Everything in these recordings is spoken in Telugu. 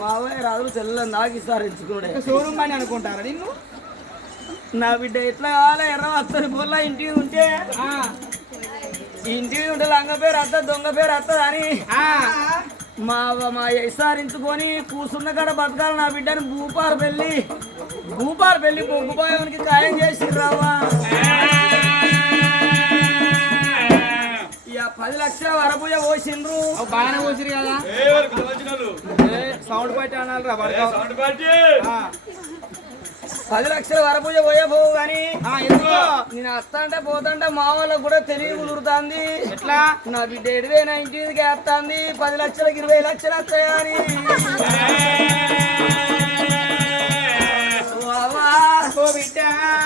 మావయ్య రాజులు తెల్లని నాకు ఇస్తారించుకోడే షోరూమ్ అని అనుకుంటారా నిన్ను? నా బిడ్డ ఎట్లా కావాలి ఎర్ర వస్తుంది పొల్ల ఇంటికి ఉంటే ఇంటికి ఉంటే లంగ పేరు వస్తుంది దొంగ పేరు వస్తుంది అని మా ఇస్తారించుకొని కూర్చున్న కాడ బతకాలి నా బిడ్డని భూపారు పెళ్ళి బొగ్గుపోయానికి ఖాయం చేసి రావా 10 లక్షల వరపూజ పోసిండ్రు బాగానే పోసిరు కదా సౌండ్ పార్టీ అనాలి రా 10 లక్షల వరపూజ పోయబోవు కానీ నేను వస్తాంటే పోతాంటే మా వాళ్ళకు కూడా తెలివి కుదురుతుంది ఎట్లా నా బిడ్డ 19 వేస్తుంది 10 లక్షలకు 20 లక్షలు వస్తాయని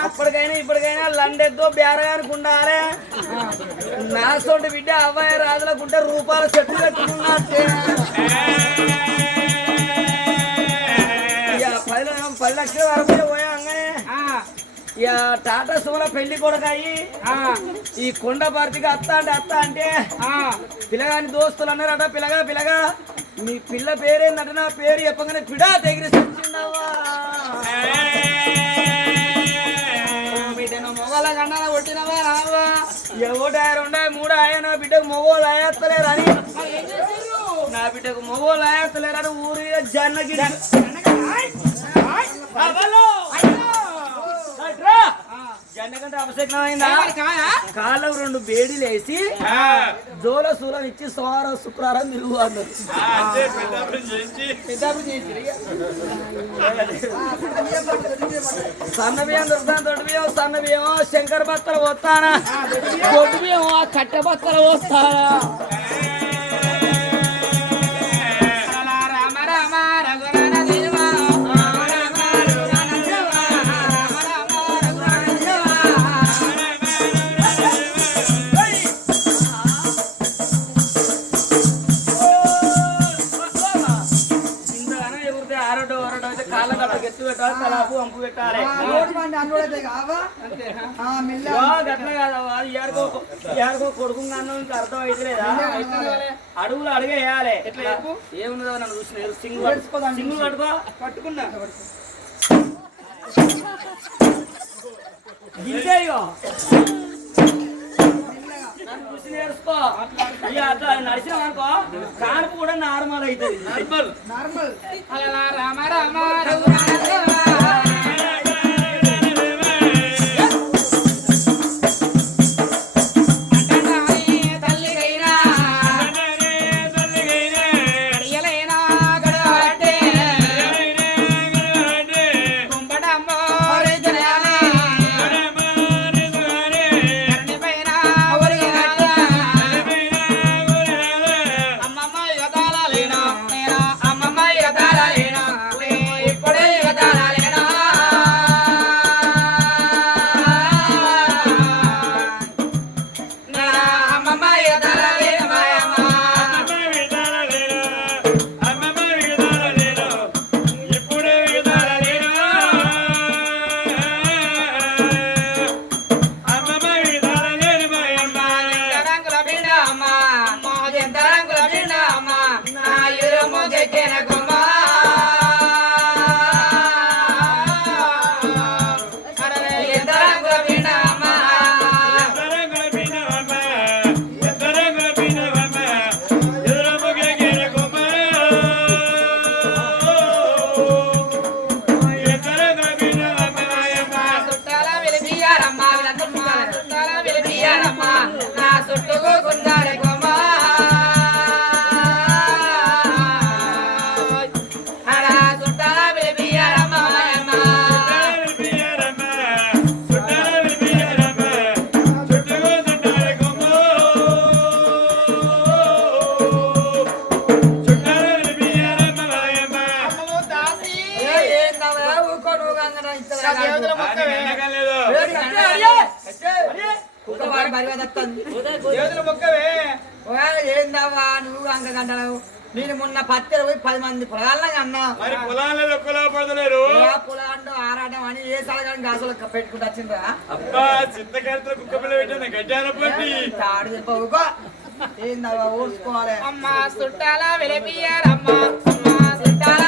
అప్పటికైనా ఇప్పటికైనా లండెద్దో బేరగానికి ఉండాలి నా సొంటి బిడ్డ అవ్వాయి రాజులకుంటే రూపాయల చెట్టు పెట్టుకున్నట్టే 10 లక్షల వరకు పోయాంగానే ఇక టాటా సుమల పెళ్లి కొడుకాయి ఈ కొండ భర్తీకి అత్త అంటే పిల్లగాని దోస్తులు అన్నారట పిల్లగా మీ పిల్ల పేరేందంటే నా పేరు చెప్పగానే పిడా తెగిరి వచ్చిందవ్వా బిడ్డను మొగల కన్నా కొట్టినవా రావా ఎవడాయ 2 3 నా బిడ్డకు మొగోలు ఆయత్తలేరని నా బిడ్డకు మొగోలు ఆయత్తలేరని ఊరి జన్నకి జన్నకంటే అపశకనమైందా కాళ్ళకు 2 బేడీలు వేసి జోల సూలం ఇచ్చి సోమవారం శుక్రవారం తిరుగు అన్నారు సన్న బియ్యం దొరుకుతాను దొడ్డు బియ్యం సన్న బియ్యం శంకర బత్తలు పోతానా దొడ్డు బియ్యం ఆ కట్టె బత్తలు పోస్తానా అంపు పెట్టాలి కొడుకున్నా అర్థం అయితే లేదా అడుగులు అడిగేయాలి ఏమున్నదో నన్ను చూసిన సింగులు కట్టుకో పట్టుకున్నా గింజేయో నన్ను చూసి నేర్చుకో ఇక అట్లా నడిచినాం అనుకో కానుపు కూడా నార్మల్ అవుతుంది నార్మల్ అలా రామ రామ ఏందవ్వా నువ్వు అంక గంటలు నేను మొన్న 10 మంది పొలాలను అన్నా పొలాండు ఆరాటం అని ఏ సలగాని గాసులు పెట్టుకుంటూ వచ్చిండ్రా తాడు చెప్పవుకో ఏందవ్వా ఊసుకోవాలి అమ్మా చుట్టాల వెలిపియారమ్మా చుట్టాల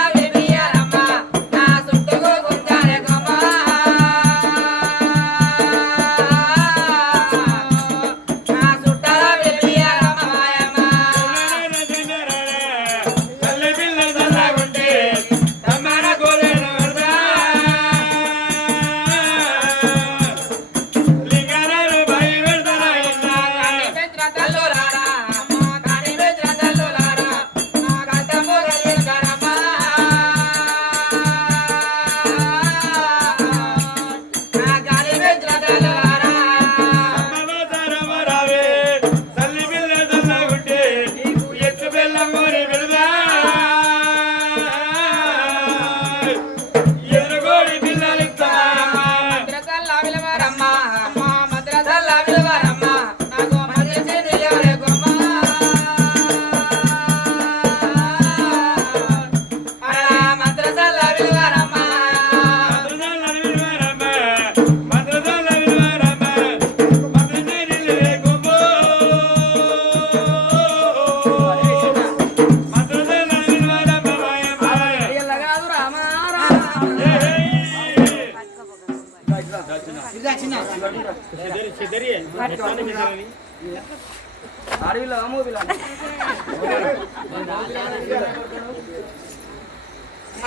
అడవిలో మూవీలో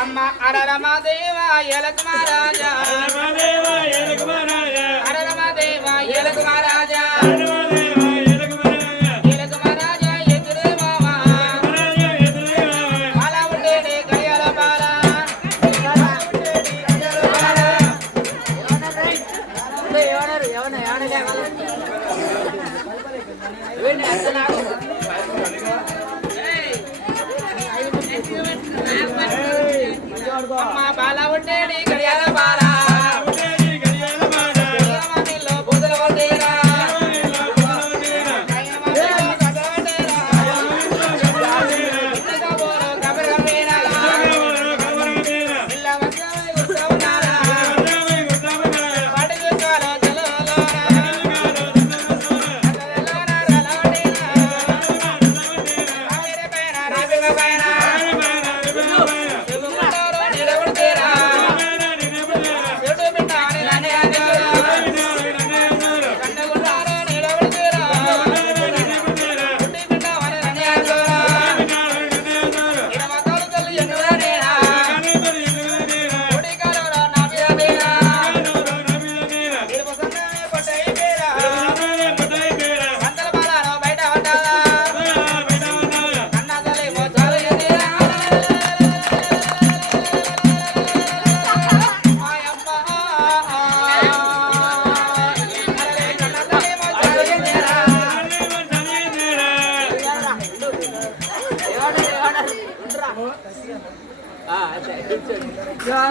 అమ్మ అరరమదేవ ఎలక మహారాజా అరరమదేవ ఎలక మహారాజా ఎలక మహారాజా ఎదురే మావా బాల ఉండేనే గడియాల బాల అమ్మ బాల ఉండేని గడియాల బాల నీలో బుదల వదేరా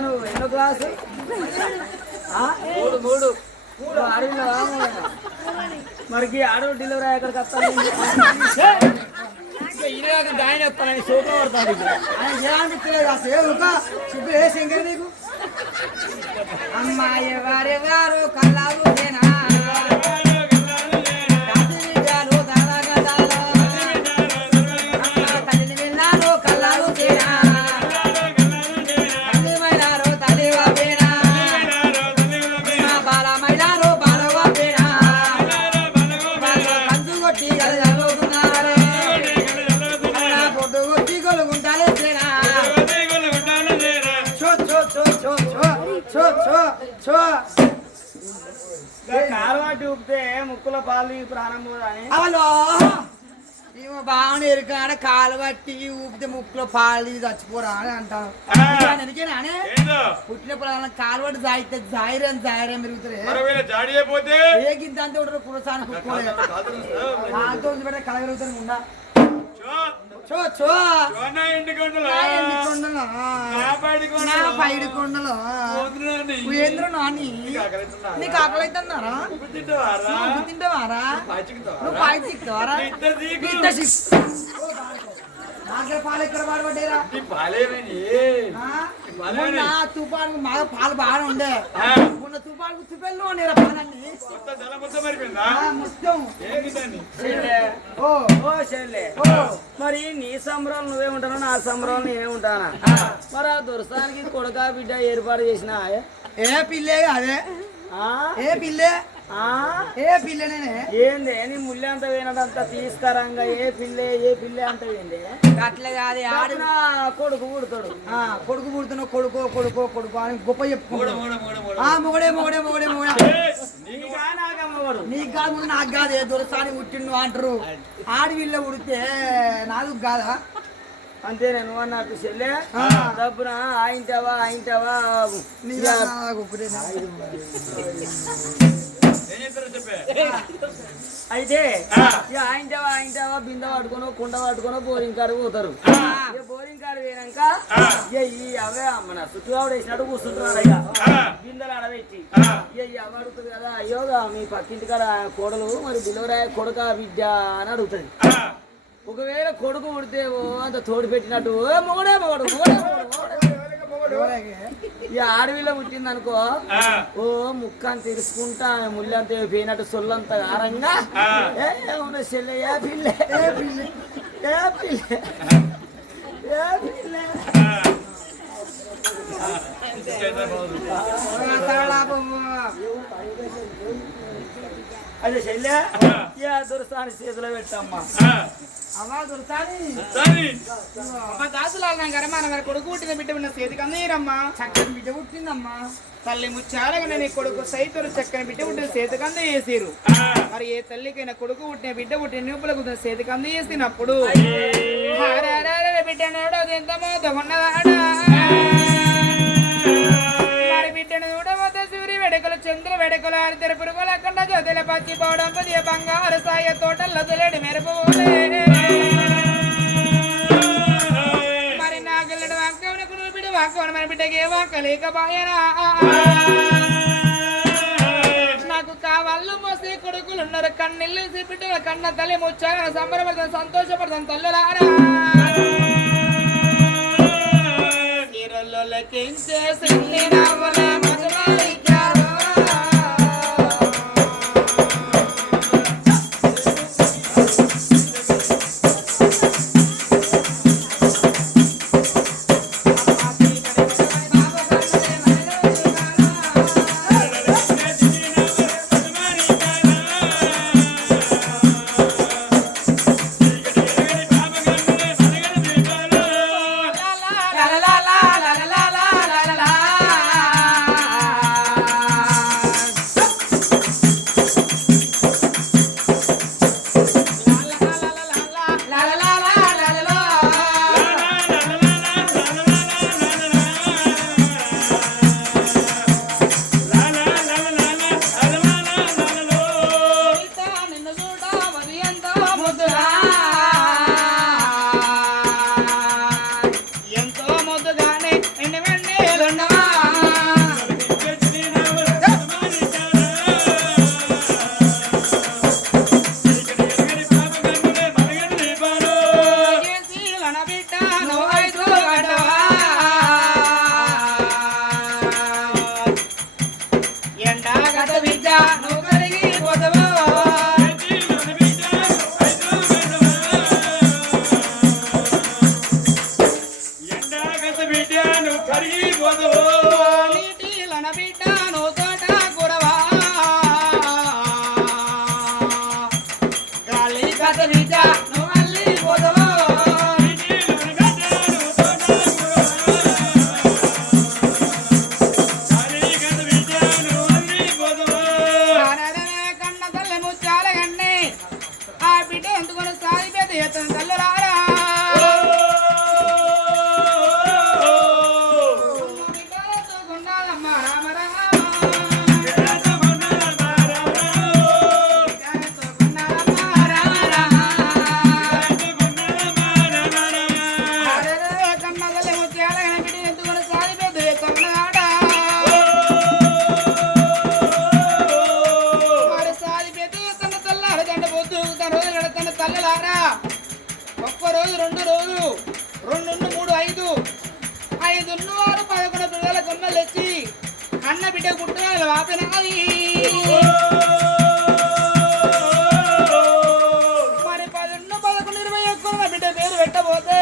నువ్వు ఎన్నో క్లాసు మూడు అడవిలో మరికి ఆడో డెలివరీ ఎక్కడికి వస్తాను ఇలాగ గాయన వస్తానని సోపం పడతాను నీకు అమ్మాయి వారెవారు కళ్ళాలు కాలువాటి ఊపితే ముక్కుల పాలు ప్రాణం అని బాగానే ఎరుకాడ కాలు బట్టి ఊపితే ముక్కులో పాలు చచ్చిపోరా అని అంటాను ఎందుకేనానే పుట్టిన పొలాల కాలు బట్టి జాయితే జాయిరని జాయిరే మెరుగుతారు ఏగిద్దంతే ఉంటారు పురసాన్ని కుక్కోలేదు కళ పెరుగుతాను ఉందా పైడి కొండలో ఏంద్ర నాని నీకు ఆకలి అవుతున్నారా తింటావారా నువ్వు పాయి తిక్తావారా నాకే పాలు ఎక్కడ పాడబడ్డారా తుపాను మాకు పాలు బాగానే ఉండే మొన్న తుపాను తుపెళ్ళు ఉండేరా పాలన్నీ మరి నీ సంబరాలు నువ్వే ఉంటాను నా సంబరాలు నేనే ఉంటానా మరి ఆ దురసానికి కొడుక బిడ్డ ఏర్పాటు చేసిన ఏ పిల్లే అదే ఏ పిల్లే ఏ పిల్లనే ఏంది నీ ముళ్ళ అంత పోయినదంతా తీసుకరంగా ఏ పిల్లే అంత ఏంది అట్లా కాదు ఆడిన కొడుకు పుడతాడు కొడుకు పుడుతున్న కొడుకు అని గొప్ప చెప్పుకుంటాడు మొగడే నీకు కాదు నాకు కాదు ఏ దొరసాని పుట్టిండు అంటారు ఆడవిల్ల పుడితే నాకు కాదా అంతే నేను అన్నట్టు చెల్లె డబ్బున ఆయింటావా అయితే ఆయింటావా బిందె పట్టుకోనో కుండ పట్టుకోనో బోరింగ్ కాడు పోతారు బోరింగ్ కాడు పోయినాక ఈ అవే మన చుట్టువాడు వేసినట్టు కూర్చుంటున్నాడు ఇక బిందెలు ఆడబెట్టి అవి అడుగుతుంది కదా అయ్యోగా మీ పక్కింటి కాడ కోడలు మరి బిల్లవరాయ కొడుక బిడ్డ అని అడుగుతుంది ఒకవేళ కొడుకు పుడితేవో అంత తోడు పెట్టినట్టు మొగడే ఈ ఆడవిలో పుట్టింది అనుకో ఓ ముక్క అని తెలుసుకుంటా ముళ్ళంతా పోయినట్టు సొల్లంతా ఆరంగా ఏమన్నా చెల్లె ఏ పిల్లే అదే చెల్లె దురసాని చేతిలో పెట్టమ్మా అవ్వా దొరకాలి అమ్మ దాసులాగా గరమాన గారి కొడుకు పుట్టిన బిడ్డ ఉన్న చేతికి అందీరమ్మా చక్కని బిడ్డ పుట్టిందమ్మా తల్లి ముచ్చాలగా నీ కొడుకు సైతులు చక్కని బిడ్డ పుట్టిన చేతికి అంద చేసిరు మరి ఏ తల్లికైనా కొడుకు పుట్టిన బిడ్డ పుట్టిన నూపులకు చేతికి అంద చేసినప్పుడు బిడ్డ ఎంత ఉన్నదాడా మరి బిడ్డను చూడవద్ద సూర్య వెడకలు చంద్ర వెడకలు ఆడితెర పురుగుల కన్న జొదల పచ్చి పోవడం పది బంగారు సాయ తోటల్లో తొలడి మెరుపులే మరి నాగల్లడు వాక్కవున కుడు బిడ్డ వాక్కవున మన బిడ్డకి వాక్కలేకపాయనా నాకు కావాళ్ళు మోసే కొడుకులున్నారు కన్నెల్లు బిడ్డల కన్న తల్లి ముచ్చారని సంబరపడతాను సంతోషపడతాను తల్లులారా ఒక్కరోజు 2 రోజులు 2 3 5 5 ఉన్నవారు 11 పిల్లల కొన్నలు తెచ్చి అన్న బిడ్డ పుట్టిన వాపినాది మరి 10 11 21 బిడ్డ పేరు పెట్టబోతే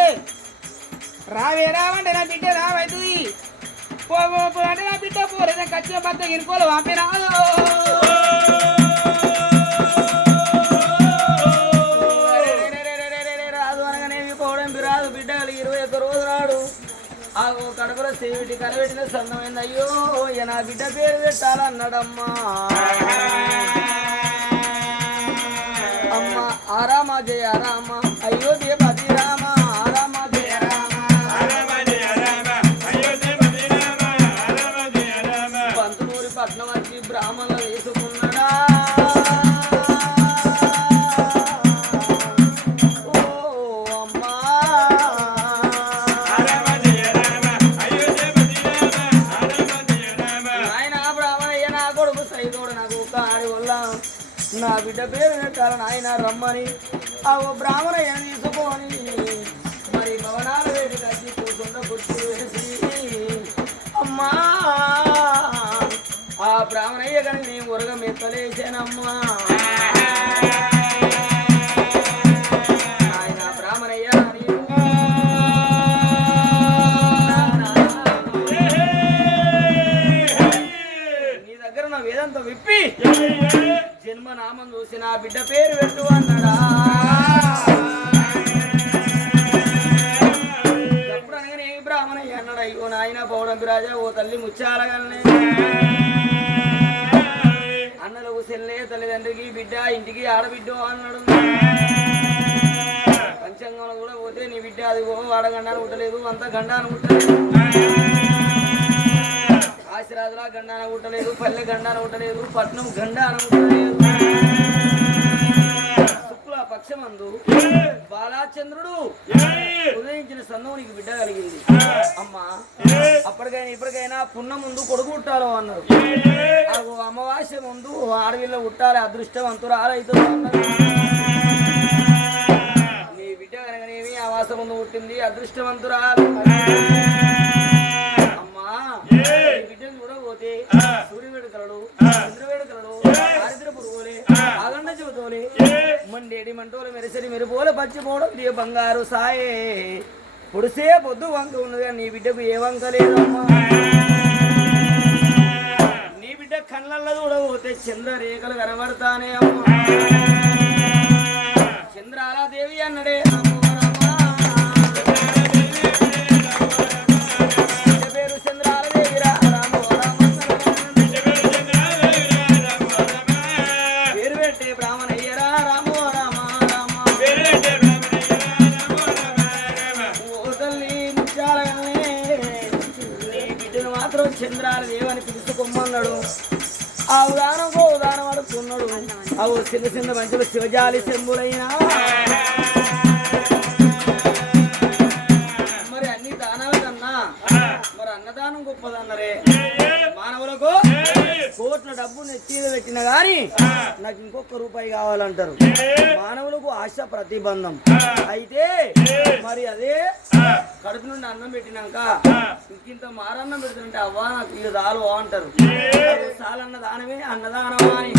రావే రావండి నా బిడ్డ రావైతుంది అంటే నా బిడ్డ పోరే ఖర్చుల భర్త ఇనుకోలు వాపినాదు కడుపులో సేవిటి కలబెట్టిన సన్నమైంది అయ్యో నా బిడ్డ పేరు పెట్టాలన్నాడమ్మా అమ్మ ఆరామా జయ రామ అయ్యో దేవతి రామ ఆరామా జయ రామ పంతులూరి పట్నం వచ్చి బ్రాహ్మణులు వేసుకున్నాడా నా బిడ్డ పేరు పెట్టాల నాయన రమ్మని ఆ బ్రాహ్మణ తీసుకొని మరి భవనాల వేడి కలిసి కూర్చుండ కుర్చీ వేసి అమ్మా ఆ బ్రాహ్మణయ్య కానీ నేను ఉరగ మెత్తలేసానమ్మా ఆయన బ్రాహ్మణయ్య నీ దగ్గర నా వేదంతో విప్పి జన్మ నామం బిడ్డ పేరు పెట్టు అన్నాడా ఎప్పుడు అనగానే ఏమి బ్రాహ్మణయ్య అన్నాడు అయ్యో నాయన పౌడంపి రాజా ఓ తల్లి ముచ్చాలగానే అన్నలకు సెల్లే తల్లిదండ్రికి బిడ్డ ఇంటికి ఆడబిడ్డ అన్నాడు పంచాంగంలో కూడా పోతే నీ బిడ్డ అది ఆడగండాను పుట్టలేదు అంత గండాను పుట్టలేదు ఆశీరాజులా గండాన పుట్టలేదు పల్లె గండాన పుట్టలేదు పట్నం గండాన పుట్టలేదు శుక్ల పక్షమందు బాలాచంద్రుడు ఉదయించిన సందవునికి బిడ్డ కలిగింది అమ్మా అప్పటికైనా ఇప్పటికైనా పున్న ముందు కొడుకు పుట్టాలో అన్నారు అమావాస్య ముందు ఆడవిల్లో పుట్టాలి అదృష్టవంతురాలు అవుతుంది అన్నారు నీ బిడ్డ కనుకనేమి అమావాస్య ముందు పుట్టింది అదృష్టవంతురాలు బిడ్డను చూడబోతే సూర్యవేడు కలడు చంద్రవేడు కలడు దారిద్ర పురుగులే ఆగండ చూతోలే మండేడి మంటోలు మెరిసరి మెరుపోలే పచ్చిపోవడం నీ బంగారు సాయే పొడిసే పొద్దు వంక ఉన్నది నీ బిడ్డకు ఏ వంక లేదమ్మా నీ బిడ్డ కళ్ళల్లో చూడబోతే చంద్రరేఖలు కనబడతానే అమ్మా చంద్రాలాదేవి అన్నడే చంద్రాలు ఏమని పిలుచుకోమన్నాడు ఆ ఉదాహరణ ఉదాహరణ అడుగుతున్నాడు అవు చిన్న చిన్న మంచులు శివజాలి చెంబులైనా మరి అన్ని దానాల కన్నా మరి అన్నదానం గొప్పదన్నరే మానవులకు కోట్ల డబ్బు నెత్తిలో పెట్టినా గాని నాకు ఇంకొక రూపాయి కావాలంటారు మానవులకు ఆశ ప్రతిబంధం అయితే మరి అదే కడుపు నుండి అన్నం పెట్టినాక ఇంకింత మారన్నం పెడుతుంటే అవ్వా నాకు ఇది చాలు అంటారు చాలన్న దానమే అన్నదానమా అని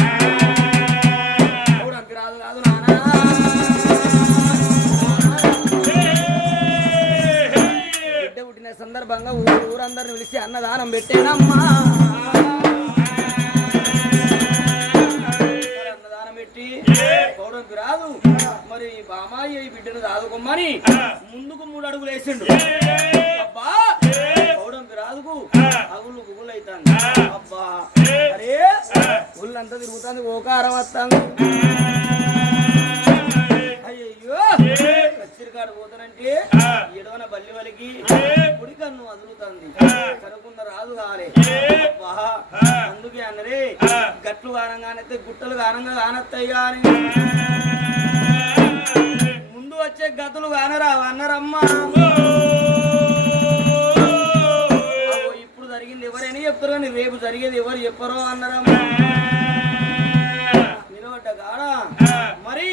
అంత రాదు కాదు నానా బిడ్డ పుట్టిన సందర్భంగా ఊరందరిని పిలిచి అన్నదానం పెట్టేనమ్మా అన్నదానం పెట్టి పౌడంకి రాదు మరి బామాయి బిడ్డను దాదుకోమని ముందుకు 3 అడుగులు వేసిండు అబ్బా పౌడంకి రాదుకు అగులు గుగులు అవుతాను అబ్బా అరే ఒళ్ళంతా తిరుగుతుంది ఓకారం వస్తాను అయ్యయ్యో కచ్చిరికాడు పోతానంటే ఎడవన బల్లి వలికి కుడి కన్ను వదులుతుంది కనుకున్న రాదు కాలే అబ్బా అందుకే అన్నరే గట్లు కానంగానైతే గుట్టలు కానంగా కానత్తాయి కానీ ముందు వచ్చే గతులు కానరా అన్నారమ్మా ఇప్పుడు జరిగింది ఎవరైనా చెప్తారు కానీ రేపు జరిగేది ఎవరు చెప్పరో అన్నారమ్మా నిలబడ్డ కాడ మరి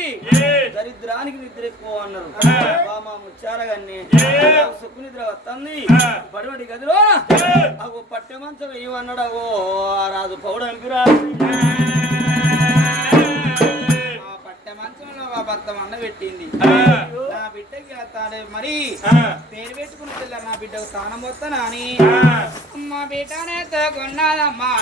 దరిద్రానికి నిద్ర ఎక్కువ అన్నారు మా ముచ్చారగాన్ని సుక్కు నిద్ర వస్తుంది పడివడి గదిలో అగో పట్టె మంచం ఏమన్నాడు అగో రాదు పౌడంపి రాదు మంచంలో భర్త మండ పెట్టింది నా బిడ్డకి మరి పేరు పెట్టుకుని నా బిడ్డకు స్థానం వస్తానా అని మా బిడ్డనే తగున్నదమ్మా